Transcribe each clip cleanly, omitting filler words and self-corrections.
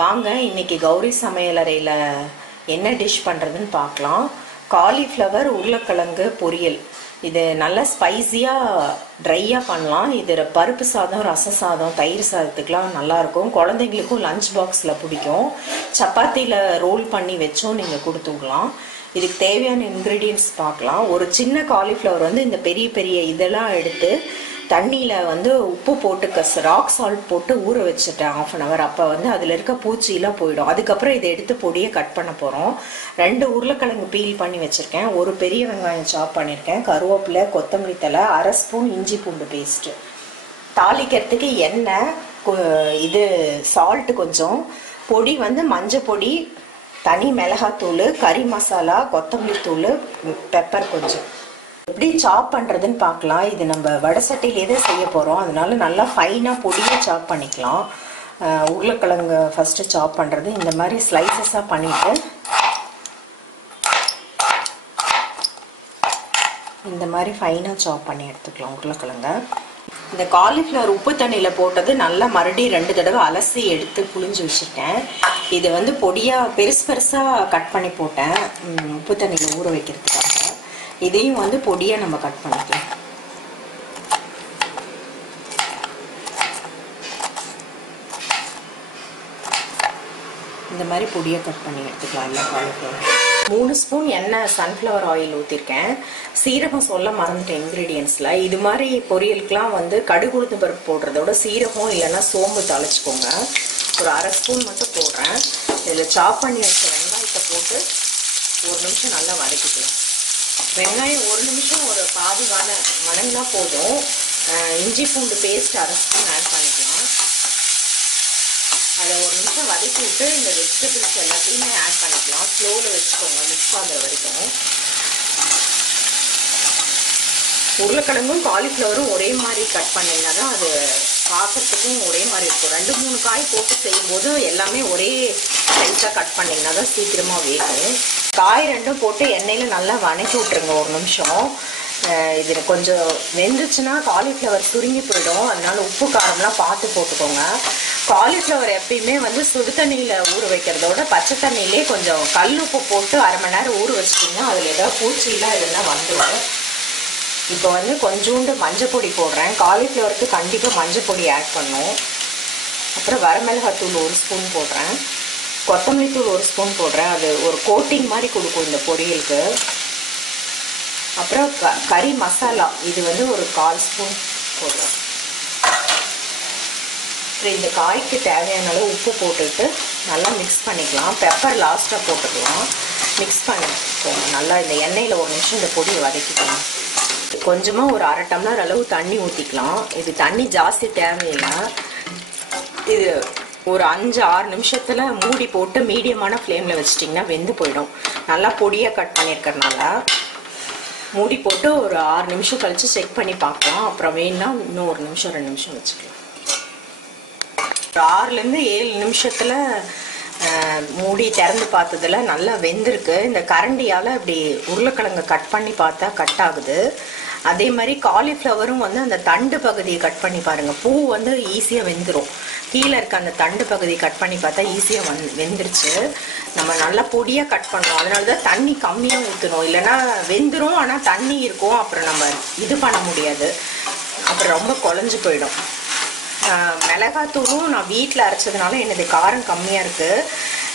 வாங்க இன்னைக்கு கௌரி சமையலறையில் என்ன டிஷ் பண்ணுறதுன்னு பார்க்கலாம். காலிஃப்ளவர் உருளைக்கிழங்கு பொரியல். இது நல்லா ஸ்பைஸியாக ட்ரையாக பண்ணலாம். இது பருப்பு சாதம், ரசம் சாதம், தயிர் சாதத்துக்கெலாம் நல்லாயிருக்கும். குழந்தைங்களுக்கும் லஞ்ச் பாக்ஸில் பிடிக்கும். சப்பாத்தியில் ரோல் பண்ணி வச்சும் நீங்கள் கொடுத்து விடலாம். இதுக்கு தேவையான இன்க்ரீடியன்ட்ஸ் பார்க்கலாம். ஒரு சின்ன காலிஃப்ளவர் வந்து இந்த பெரிய பெரிய இதெல்லாம் எடுத்து தண்ணியில் வந்து உப்பு போட்டு ராக் சால்ட் போட்டு ஊற வச்சுட்டேன் 1/2 அன் ஹவர். அப்போ வந்து அதில் இருக்க பூச்சியெல்லாம் போயிடும். அதுக்கப்புறம் இதை எடுத்து பொடியை கட் பண்ண போகிறோம். 2 உருளைக்கிழங்கு பீல் பண்ணி வச்சுருக்கேன். ஒரு பெரிய வெங்காயம் சாப் பண்ணியிருக்கேன். கருவேப்பிலை, கொத்தமல்லி தழை, 1/2 ஸ்பூன் இஞ்சி பூண்டு பேஸ்ட்டு. தாளிக்கிறதுக்கு எண்ணெய், இது சால்ட்டு கொஞ்சம், பொடி வந்து மஞ்சள் பொடி, தனி மிளகாத்தூள், கறி மசாலா, கொத்தமல்லி தூள், பெப்பர் கொஞ்சம். எப்படி சாப் பண்ணுறதுன்னு பார்க்கலாம். இது நம்ம வடை சட்டியிலே தான் செய்ய போகிறோம். அதனால நல்லா ஃபைனாக பொடியாக சாப் பண்ணிக்கலாம். உருளைக்கிழங்கு ஃபஸ்ட்டு சாப் பண்ணுறது இந்த மாதிரி ஸ்லைசஸாக பண்ணிவிட்டு இந்த மாதிரி ஃபைனாக சாப் பண்ணி எடுத்துக்கலாம் உருளைக்கிழங்க. இந்த காலிஃப்ளவர் உப்பு தண்ணியில் போட்டது நல்லா மறுபடியும் 2 தடவை அலசி எடுத்து புளிஞ்சு வச்சுருக்கேன். இது வந்து பொடியாக பெருசாக கட் பண்ணி போட்டேன் உப்பு தண்ணியில் ஊற வைக்கிறதுக்காக. இதையும் வந்து பொடியாக நம்ம கட் பண்ணிக்கலாம். இந்த மாதிரி பொடியாக கட் பண்ணி எடுத்துக்கலாம். இல்லை காலிஃப்ளவர் 3 ஸ்பூன் எண்ணெய் சன்ஃப்ளவர் ஆயில் ஊற்றிருக்கேன். சீரகம் சொல்ல மறந்துட்டேன் இன்க்ரீடியன்ஸில். இது மாதிரி பொரியலுக்கெலாம் வந்து கடுகு உளுத்தம் பருப்பு போடுறதோட சீரகம் இல்லைன்னா சோம்பு தாளிச்சுக்கோங்க. ஒரு 1/2 ஸ்பூன் மட்டும் போடுறேன். இதில் சாப் பண்ணி வச்ச வெங்காயத்தை போட்டு 1 நிமிஷம் நல்லா வதக்கிக்கலாம். வெங்காயம் 1 நிமிஷம் ஒரு பாதி வதங்கினா போதும். இஞ்சி பூண்டு பேஸ்ட் 1/2 ஸ்பூன் ஆட் பண்ணிக்கலாம். அதை 1 நிமிஷம் வதக்கி விட்டு இந்த வெஜிடபிள்ஸ் எல்லாத்தையுமே ஆட் பண்ணிக்கலாம். ஸ்லோவில் வச்சுக்கோங்க மிக்ஸ் ஆகிற வரைக்கும். உருளைக்கிழங்கும் காலிஃப்ளவரும் ஒரே மாதிரி கட் பண்ணிங்கன்னா தான் அது பார்க்கறதுக்கும் ஒரே மாதிரி இருக்கும். 2-3 காய் போட்டு செய்யும்போது எல்லாமே ஒரே சைஸாக கட் பண்ணிங்கன்னா தான் சீக்கிரமாக வேகும். காய் 2ம் போட்டு எண்ணெயில் நல்லா வதக்கி விட்டுருங்க 1 நிமிஷம். இதில் கொஞ்சம் வெந்துச்சுன்னா காலிஃப்ளவர் சுருங்கி போயிடும். அதனால உப்பு காரம்லாம் பார்த்து போட்டுக்கோங்க. காலிஃப்ளவர் எப்பயுமே வந்து சுடு தண்ணியில் ஊற வைக்கிறதோட பச்சை தண்ணியிலே கொஞ்சம் கல் உப்பு போட்டு 1/2 மணி நேரம் ஊற வச்சிட்டிங்கன்னா அதில் ஏதாவது பூச்சிலாம் இதெல்லாம் வந்துடும். இப்போ வந்து கொஞ்சோண்டு மஞ்சள் பொடி போடுறேன். காலிஃப்ளவருக்கு கண்டிப்பாக மஞ்சள் பொடி ஆட் பண்ணும். அப்புறம் வரமிளகாத்தூள் 1 ஸ்பூன் போடுறேன். கொத்தமல்லி தூள் 1 ஸ்பூன் போடுறேன். அது ஒரு கோட்டிங் மாதிரி கொடுக்கும் இந்த பொரியலுக்கு. அப்புறம் கறி மசாலா இது வந்து ஒரு 1/4 ஸ்பூன் போடுறேன். அப்புறம் இந்த காய்க்கு தேவையான அளவு உப்பு போட்டுட்டு நல்லா மிக்ஸ் பண்ணிக்கலாம். பெப்பர் லாஸ்ட்டாக போட்டுக்கலாம். மிக்ஸ் பண்ணிக்கோங்க நல்லா. இந்த எண்ணெயில் 1 நிமிஷம் இந்த பொடியை வதக்கிக்கலாம். கொஞ்சமாக ஒரு 1/2 டம்ளர் அளவு தண்ணி ஊற்றிக்கலாம். இது தண்ணி ஜாஸ்தி தேவையில்லை. இது ஒரு 5-6 நிமிஷத்தில் மூடி போட்டு மீடியமான ஃப்ளேமில் வச்சிட்டிங்கன்னா வெந்து போயிடும். நல்லா பொடியாக கட் பண்ணியிருக்கறனால மூடி போட்டு ஒரு 6 நிமிஷம் கழித்து செக் பண்ணி பார்க்கலாம். அப்புறம் வேணுன்னா இன்னும் 1 நிமிஷம் 2 நிமிஷம் வச்சுக்கலாம். ஒரு 6லேருந்து 7 நிமிஷத்தில் மூடி திறந்து பார்த்ததில் நல்லா வெந்திருக்கு. இந்த கரண்டியால் இப்படி உருளைக்கிழங்கு கட் பண்ணி பார்த்தா கட் ஆகுது. அதே மாதிரி காலிஃப்ளவரும் வந்து அந்த தண்டு பகுதியை கட் பண்ணி பாருங்கள். பூ வந்து ஈஸியாக வெந்துடும். கீழே இருக்க அந்த தண்டு பகுதியை கட் பண்ணி பார்த்தா ஈஸியாக வெந்துருச்சு. நம்ம நல்லா பொடியாக கட் பண்ணுறோம். அதனால தான் தண்ணி கம்மியாக ஊற்றணும். இல்லைன்னா வெந்துடும், ஆனால் தண்ணி இருக்கும். அப்புறம் நம்ம இது பண்ண முடியாது. அப்புறம் ரொம்ப குழஞ்சி போயிடும். மிளகாத்தூளும் நான் வீட்டில் அரைச்சதுனால எனது காரம் கம்மியாக இருக்குது.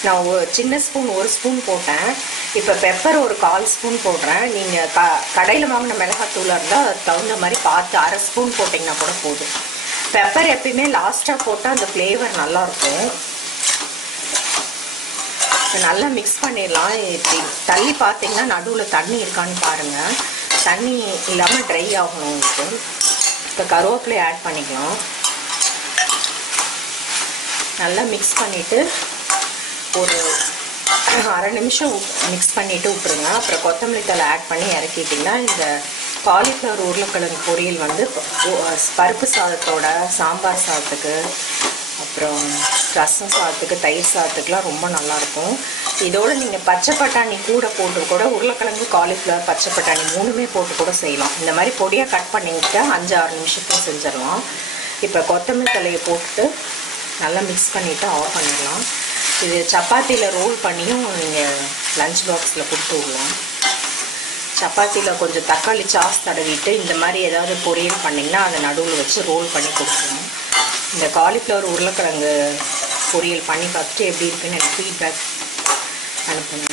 நான் சின்ன ஸ்பூன் 1 ஸ்பூன் போட்டேன். இப்போ பெப்பர் ஒரு 1/4 ஸ்பூன் போடுறேன். நீங்கள் கடையில் வாங்கின மிளகாத்தூளாக இருந்தால் அதுக்கு தகுந்த மாதிரி பார்த்து 1/2 ஸ்பூன் போட்டிங்கன்னா கூட போதும். பெப்பர் எப்பயுமே லாஸ்ட்டாக போட்டால் அந்த ஃப்ளேவர் நல்லாயிருக்கும். நல்லா மிக்ஸ் பண்ணிடலாம். இப்படி தள்ளி பார்த்தீங்கன்னா நடுவில் தண்ணி இருக்கான்னு பாருங்கள். தண்ணி இல்லாமல் ட்ரை ஆகணும் உங்களுக்கு. இப்போ கருவேப்பிலை ஆட் பண்ணிக்கலாம். நல்லா மிக்ஸ் பண்ணிவிட்டு ஒரு 1/2 நிமிஷம் மிக்ஸ் பண்ணிவிட்டு விட்டுருங்க. அப்புறம் கொத்தமல்லி தழை ஆட் பண்ணி இறக்கிட்டிங்கன்னா இந்த காலிஃப்ளவர் உருளைக்கிழங்கு பொரியல் வந்து பருப்பு சாதத்தோட, சாம்பார் சாதத்துக்கு, அப்புறம் ரசம் சாதத்துக்கு, தயிர் சாதத்துக்குலாம் ரொம்ப நல்லாயிருக்கும். இதோடு நீங்கள் பச்சை பட்டாணி கூட போட்டு கூட உருளைக்கிழங்கு, காலிஃப்ளவர், பச்சை பட்டாணி 3மே போட்டு கூட செய்யலாம். இந்த மாதிரி பொடியாக கட் பண்ணிக்கிட்டு 5-6 நிமிஷத்துக்கு செஞ்சிடலாம். இப்போ கொத்தமல்லி தழையை போட்டுட்டு நல்லா மிக்ஸ் பண்ணிவிட்டு ஆஃப் பண்ணிடலாம். இது சப்பாத்தியில் ரோல் பண்ணியும் நீங்கள் லஞ்ச் பாக்ஸில் கொடுத்து விடலாம். சப்பாத்தியில் கொஞ்சம் தக்காளி சாஸ் தடவிட்டு இந்த மாதிரி ஏதாவது பொரியல் பண்ணிங்கன்னா அதை நடுவில் வச்சு ரோல் பண்ணி கொடுத்துருவோம். இந்த காலிஃப்ளவர் உருளைக்கிழங்கு பொரியல் பண்ணி பார்த்துட்டு எப்படி இருக்குன்னு எனக்கு ஃபீட்பேக் அனுப்புங்க.